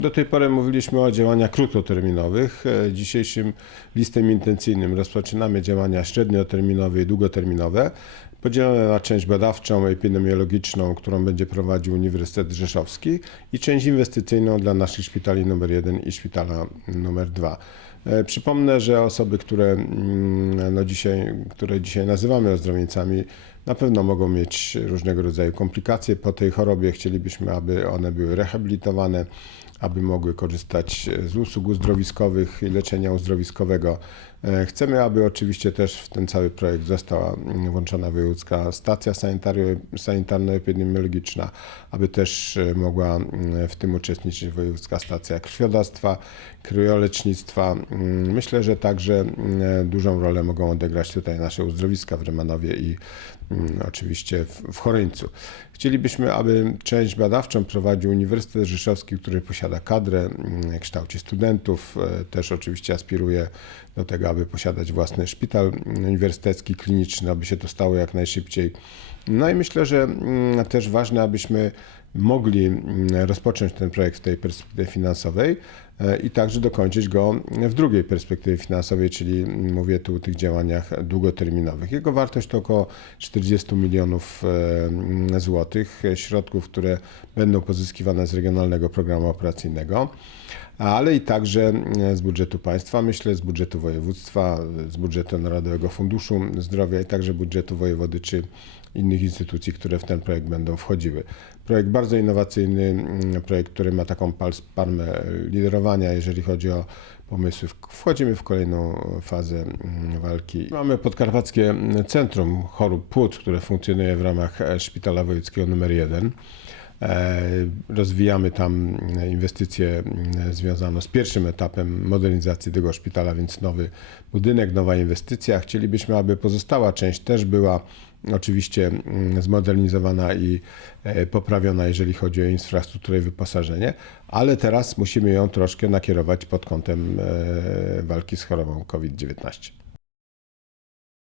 Do tej pory mówiliśmy o działaniach krótkoterminowych. E, Dzisiejszym listem intencyjnym rozpoczynamy działania średnioterminowe i długoterminowe, podzielone na część badawczą, epidemiologiczną, którą będzie prowadził Uniwersytet Rzeszowski i część inwestycyjną dla naszych szpitali numer 1 i szpitala numer 2. E, Przypomnę, że osoby, które, mm, no dzisiaj, które dzisiaj nazywamy ozdrowieńcami, na pewno mogą mieć różnego rodzaju komplikacje po tej chorobie. Chcielibyśmy, aby one były rehabilitowane, aby mogły korzystać z usług uzdrowiskowych i leczenia uzdrowiskowego. E, Chcemy, aby oczywiście też w ten cały projekt została włączona wojewódzka stacja sanitarno-epidemiologiczna, aby też e, mogła w tym uczestniczyć wojewódzka stacja krwiodawstwa, kryjolecznictwa. Mm, Myślę, że także mm, dużą rolę mogą odegrać tutaj nasze uzdrowiska w Remanowie i oczywiście w, Choryńcu. Chcielibyśmy, aby część badawczą prowadził Uniwersytet Rzeszowski, który posiada kadrę, mm, kształci studentów, e, też oczywiście aspiruje do tego, aby posiadać własny szpital mm, uniwersytecki, kliniczny, aby się to stało jak najszybciej. No i myślę, że mm, też ważne, abyśmy mogli mm, rozpocząć ten projekt w tej perspektywie finansowej e, i także dokończyć go w drugiej perspektywie finansowej, czyli mm, mówię tu o tych działaniach długoterminowych. Jego wartość to około 40 milionów e, mm, złotych, e, środków, które będą pozyskiwane z Regionalnego Programu Operacyjnego ale i także z budżetu państwa, myślę, z budżetu województwa, z budżetu Narodowego Funduszu Zdrowia i także budżetu wojewody czy innych instytucji, które w ten projekt będą wchodziły. Projekt bardzo innowacyjny, mm, projekt, który ma taką palmę liderowania, jeżeli chodzi o pomysły. Wchodzimy w kolejną fazę mm, walki. Mamy Podkarpackie Centrum Chorób Płuc, które funkcjonuje w ramach e, Szpitala Wojewódzkiego nr 1. E, Rozwijamy tam inwestycje mm, związane z pierwszym etapem modernizacji tego szpitala, więc nowy budynek, nowa inwestycja. Chcielibyśmy, aby pozostała część też była oczywiście mm, zmodernizowana i e, poprawiona, jeżeli chodzi o infrastrukturę i wyposażenie, ale teraz musimy ją troszkę nakierować pod kątem e, walki z chorobą COVID-19.